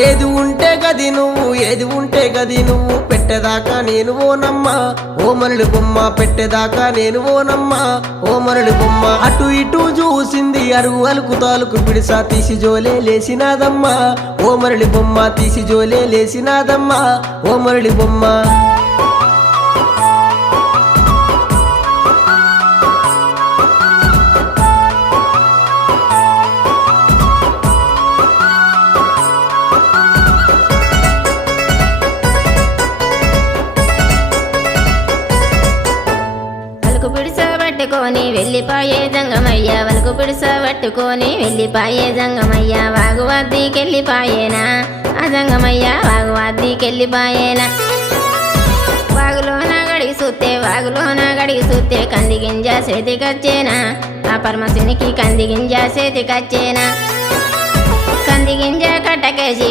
ఏది ఉంటే గది నువ్వు ఏది ఉంటే గది నువ్వు పెట్టేదాకా నేను ఓనమ్మా ఓ మరడి బొమ్మ పెట్టేదాకా నేను ఓనమ్మా ఓ మరడి బొమ్మ అటు ఇటు చూసింది అరుగు అలుకు తాలుకు పిడిసా తీసి జోలే లేసినాదమ్మా ఓ మరడి బొమ్మ తీసి జోలే లేసినాదమ్మా ఓ మరడి బొమ్మ వలకు పిడిసబట్టుకొని వెళ్ళిపాయే జంగమయ్య వలకు పిడిసబట్టుకొని వెళ్ళిపాయే జంగమయ్య వాగువాద్దీకెళ్ళిపాయేనా ఆ జంగమయ్య వాగువాద్దీకెళ్ళిపాయేనా వాగులోన గడిగి చూస్తే కంది గింజ చేతికొచ్చేనా ఆ పరమశినికి కంది గింజ చేతికొచ్చేనా కంది గింజ కట్టకేసి